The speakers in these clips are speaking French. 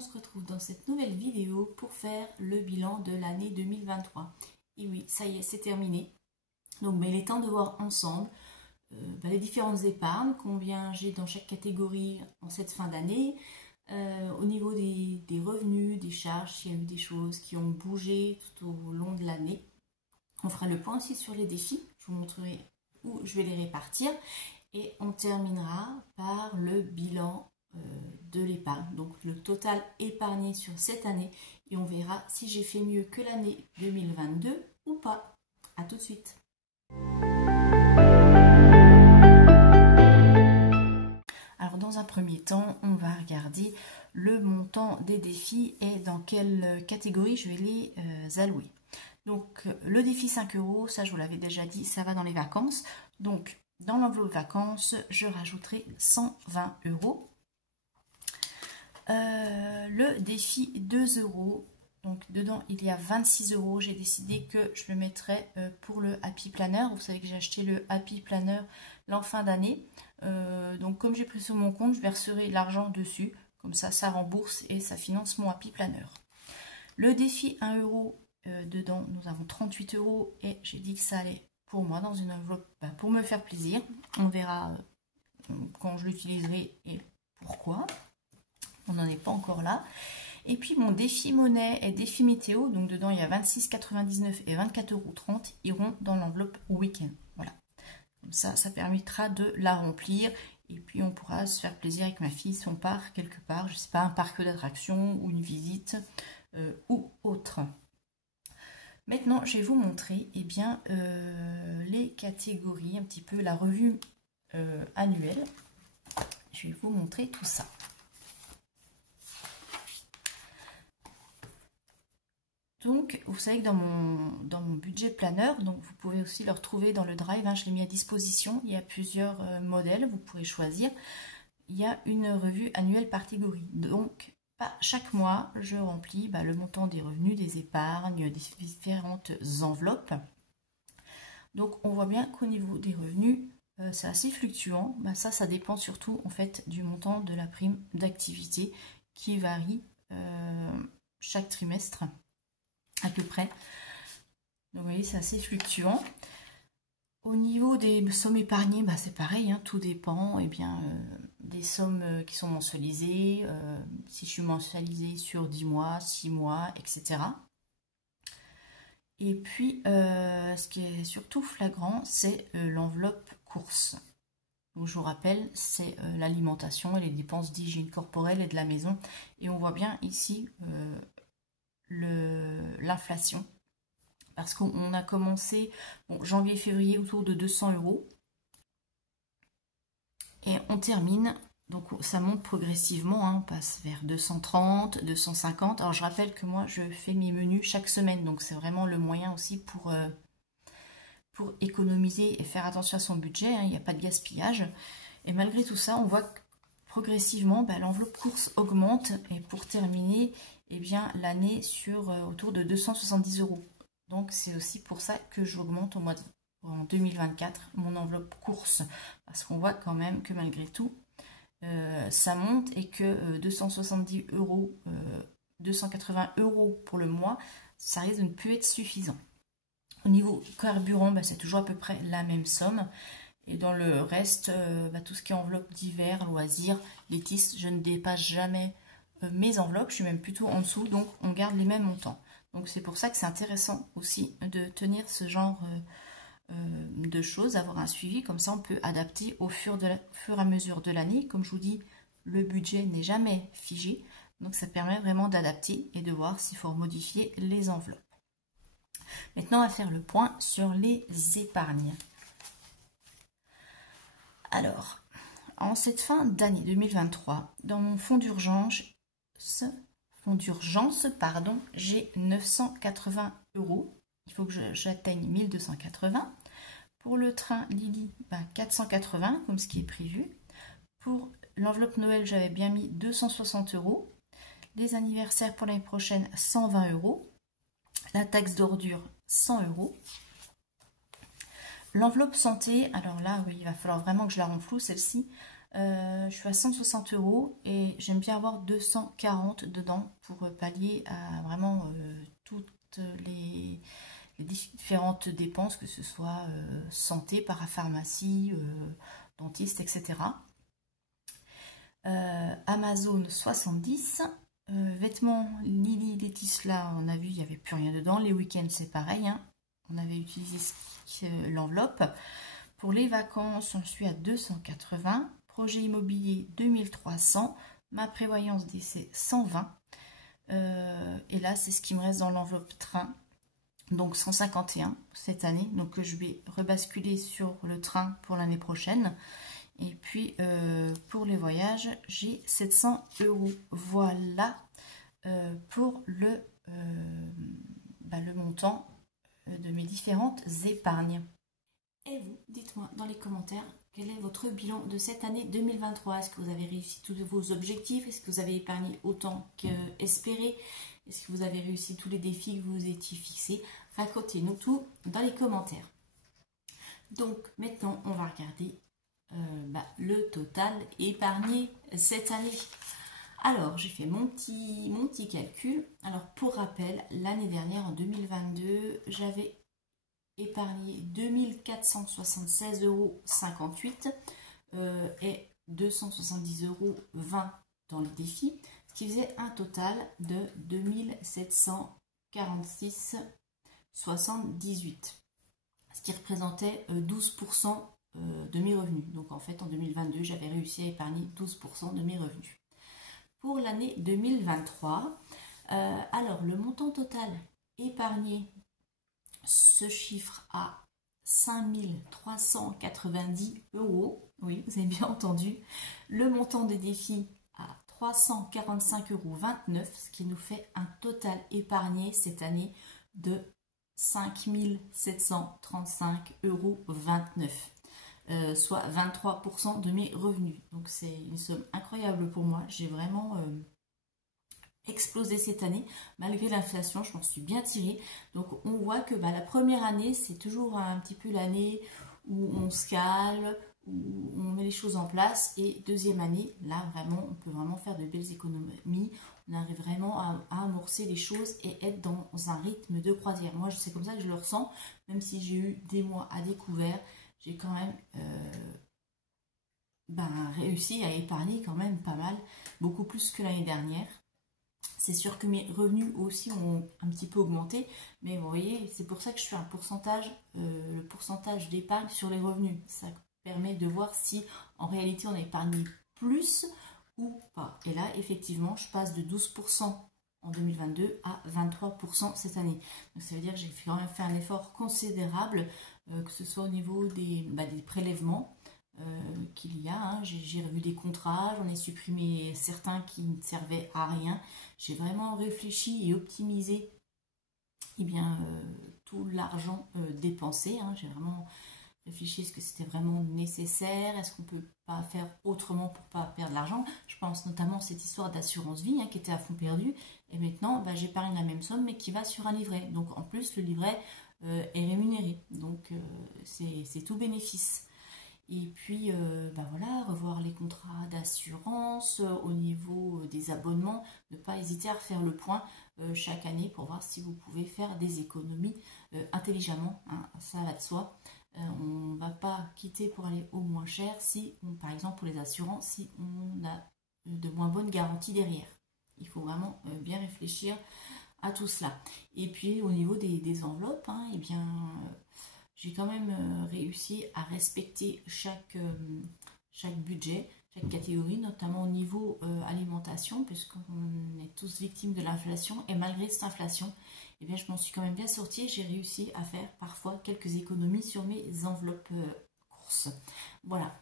on se retrouve dans cette nouvelle vidéo pour faire le bilan de l'année 2023. Et oui, ça y est, c'est terminé. Donc il est temps de voir ensemble les différentes épargnes, combien j'ai dans chaque catégorie en cette fin d'année, au niveau des revenus, des charges, s'il y a eu des choses qui ont bougé tout au long de l'année. On fera le point aussi sur les défis, je vous montrerai où je vais les répartir. Et on terminera par le bilan de l'épargne, donc le total épargné sur cette année, et on verra si j'ai fait mieux que l'année 2022 ou pas. A tout de suite. Alors dans un premier temps, on va regarder le montant des défis et dans quelle catégorie je vais les allouer. Donc le défi 5 €, ça je vous l'avais déjà dit, ça va dans les vacances. Donc dans l'enveloppe vacances, je rajouterai 120 €. Le défi 2 €, donc dedans il y a 26 €. J'ai décidé que je le mettrais pour le Happy Planner. Vous savez que j'ai acheté le Happy Planner l'an fin d'année. Donc comme j'ai pris sur mon compte, je verserai l'argent dessus. Comme ça rembourse et ça finance mon Happy Planner. Le défi 1 €, dedans nous avons 38 € et j'ai dit que ça allait pour moi dans une enveloppe pour me faire plaisir. On verra quand je l'utiliserai et pourquoi. On n'en est pas encore là. Et puis mon défi monnaie et défi météo, donc dedans il y a 26,99 € et 24,30 € iront dans l'enveloppe week-end. Voilà. Comme ça, ça permettra de la remplir. Et puis on pourra se faire plaisir avec ma fille si on part quelque part, je ne sais pas, un parc d'attractions ou une visite ou autre. Maintenant, je vais vous montrer les catégories, un petit peu la revue annuelle. Je vais vous montrer tout ça. Donc, vous savez que dans mon budget planner, donc vous pouvez aussi le retrouver dans le drive, hein, je l'ai mis à disposition. Il y a plusieurs modèles, vous pourrez choisir. Il y a une revue annuelle par catégorie. Donc, chaque mois, je remplis le montant des revenus, des épargnes, des différentes enveloppes. Donc, on voit bien qu'au niveau des revenus, c'est assez fluctuant. Ça dépend surtout en fait du montant de la prime d'activité qui varie chaque trimestre à peu près. Donc, vous voyez, c'est assez fluctuant. Au niveau des sommes épargnées, c'est pareil, hein, tout dépend des sommes qui sont mensualisées, si je suis mensualisée sur 10 mois, 6 mois, etc. Et puis, ce qui est surtout flagrant, c'est l'enveloppe course. Donc, je vous rappelle, c'est l'alimentation et les dépenses d'hygiène corporelle et de la maison. Et on voit bien ici l'inflation. Parce qu'on a commencé janvier-février autour de 200 €. Et on termine, donc ça monte progressivement, hein, on passe vers 230, 250. Alors je rappelle que moi je fais mes menus chaque semaine, donc c'est vraiment le moyen aussi pour économiser et faire attention à son budget, hein, il n'y a pas de gaspillage. Et malgré tout ça, on voit que progressivement l'enveloppe course augmente et pour terminer l'année sur autour de 270 €. Donc c'est aussi pour ça que j'augmente en 2024 mon enveloppe course. Parce qu'on voit quand même que malgré tout, ça monte et que 270 €, 280 € pour le mois, ça risque de ne plus être suffisant. Au niveau carburant, c'est toujours à peu près la même somme. Et dans le reste, tout ce qui est enveloppe divers, loisirs, Letis, je ne dépasse jamais mes enveloppes. Je suis même plutôt en dessous, donc on garde les mêmes montants. Donc c'est pour ça que c'est intéressant aussi de tenir ce genre de choses, avoir un suivi, comme ça on peut adapter au fur et à mesure de l'année. Comme je vous dis, le budget n'est jamais figé, donc ça permet vraiment d'adapter et de voir s'il faut modifier les enveloppes. Maintenant, on va faire le point sur les épargnes. Alors, en cette fin d'année 2023, dans mon fonds d'urgence, j'ai 980 €. Il faut que j'atteigne 1280. Pour le train Lily, 480, comme ce qui est prévu. Pour l'enveloppe Noël, j'avais bien mis 260 €. Les anniversaires pour l'année prochaine, 120 €. La taxe d'ordure, 100 €. L'enveloppe santé, alors là, oui, il va falloir vraiment que je la renfloue, celle-ci. Je suis à 160 € et j'aime bien avoir 240 dedans pour pallier à vraiment toutes les différentes dépenses, que ce soit santé, parapharmacie, dentiste, etc. Amazon 70. Vêtements Lily Laetitia, on a vu, il n'y avait plus rien dedans. Les week-ends, c'est pareil, hein. On avait utilisé l'enveloppe. Pour les vacances, on suis à 280. Projet immobilier 2300. Ma prévoyance d'essai 120. Et là, c'est ce qui me reste dans l'enveloppe train. Donc 151 cette année. Donc je vais rebasculer sur le train pour l'année prochaine. Et puis pour les voyages, j'ai 700 €. Voilà pour le montant de mes différentes épargnes. Et vous, dites-moi dans les commentaires quel est votre bilan de cette année 2023. Est-ce que vous avez réussi tous vos objectifs? Est-ce que vous avez épargné autant qu'espéré? Est-ce que vous avez réussi tous les défis que vous vous étiez fixés? Racontez-nous tout dans les commentaires. Donc maintenant, on va regarder le total épargné cette année. Alors, j'ai fait mon petit calcul. Alors, pour rappel, l'année dernière, en 2022, j'avais épargné 2476,58 € et 270,20 € dans les défis, ce qui faisait un total de 2746,78, ce qui représentait 12% de mes revenus. Donc en fait, en 2022, j'avais réussi à épargner 12% de mes revenus. Pour l'année 2023, alors le montant total épargné se chiffre à 5390 €. Oui, vous avez bien entendu. Le montant des défis à 345,29 €, ce qui nous fait un total épargné cette année de 5735,29 €, soit 23% de mes revenus. Donc c'est une somme incroyable pour moi. J'ai vraiment explosé cette année, malgré l'inflation, je m'en suis bien tirée. Donc on voit que la première année, c'est toujours un petit peu l'année où on se calme, où on met les choses en place, et deuxième année, là vraiment, on peut vraiment faire de belles économies, on arrive vraiment à amorcer les choses et être dans un rythme de croisière. Moi, c'est comme ça que je le ressens, même si j'ai eu des mois à découvert, j'ai quand même réussi à épargner quand même pas mal, beaucoup plus que l'année dernière. C'est sûr que mes revenus aussi ont un petit peu augmenté, mais vous voyez, c'est pour ça que je fais un pourcentage, le pourcentage d'épargne sur les revenus. Ça permet de voir si en réalité on a épargné plus ou pas. Et là, effectivement, je passe de 12% en 2022 à 23% cette année. Donc ça veut dire que j'ai quand même fait un effort considérable, que ce soit au niveau des prélèvements qu'il y a, hein. J'ai revu des contrats, j'en ai supprimé certains qui ne servaient à rien. J'ai vraiment réfléchi et optimisé tout l'argent dépensé, hein. J'ai vraiment réfléchi, est-ce que c'était vraiment nécessaire, est-ce qu'on peut pas faire autrement pour pas perdre l'argent. Je pense notamment à cette histoire d'assurance vie, hein, qui était à fond perdu, et maintenant j'épargne la même somme mais qui va sur un livret. Donc en plus le livret est rémunéré, donc c'est tout bénéfice. Et puis, voilà, revoir les contrats d'assurance au niveau des abonnements. Ne pas hésiter à refaire le point chaque année pour voir si vous pouvez faire des économies intelligemment, hein, ça va de soi. On ne va pas quitter pour aller au moins cher si, par exemple pour les assurances, si on a de moins bonnes garanties derrière. Il faut vraiment bien réfléchir à tout cela. Et puis, au niveau des enveloppes, hein, j'ai quand même réussi à respecter chaque budget, chaque catégorie, notamment au niveau alimentation, puisqu'on est tous victimes de l'inflation. Et malgré cette inflation, je m'en suis quand même bien sortie. J'ai réussi à faire parfois quelques économies sur mes enveloppes courses. Voilà.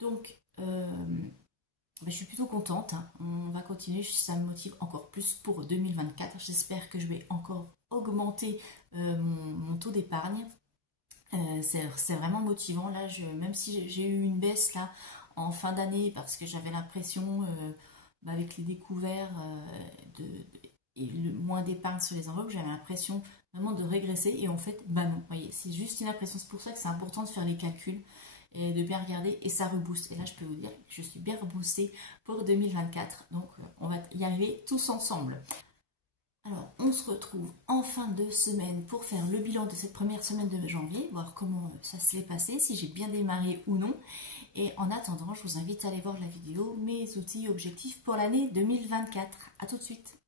Donc, je suis plutôt contente, hein. On va continuer, ça me motive encore plus pour 2024. J'espère que je vais encore augmenter mon taux d'épargne. C'est vraiment motivant là, même si j'ai eu une baisse là en fin d'année parce que j'avais l'impression avec les découverts et le moins d'épargne sur les enveloppes, j'avais l'impression vraiment de régresser, et en fait non, vous voyez, c'est juste une impression. C'est pour ça que c'est important de faire les calculs et de bien regarder et ça rebooste. Et là, je peux vous dire que je suis bien reboostée pour 2024. Donc, on va y arriver tous ensemble. Alors, on se retrouve en fin de semaine pour faire le bilan de cette première semaine de janvier, voir comment ça s'est passé, si j'ai bien démarré ou non. Et en attendant, je vous invite à aller voir la vidéo « Mes outils objectifs pour l'année 2024 ». A tout de suite.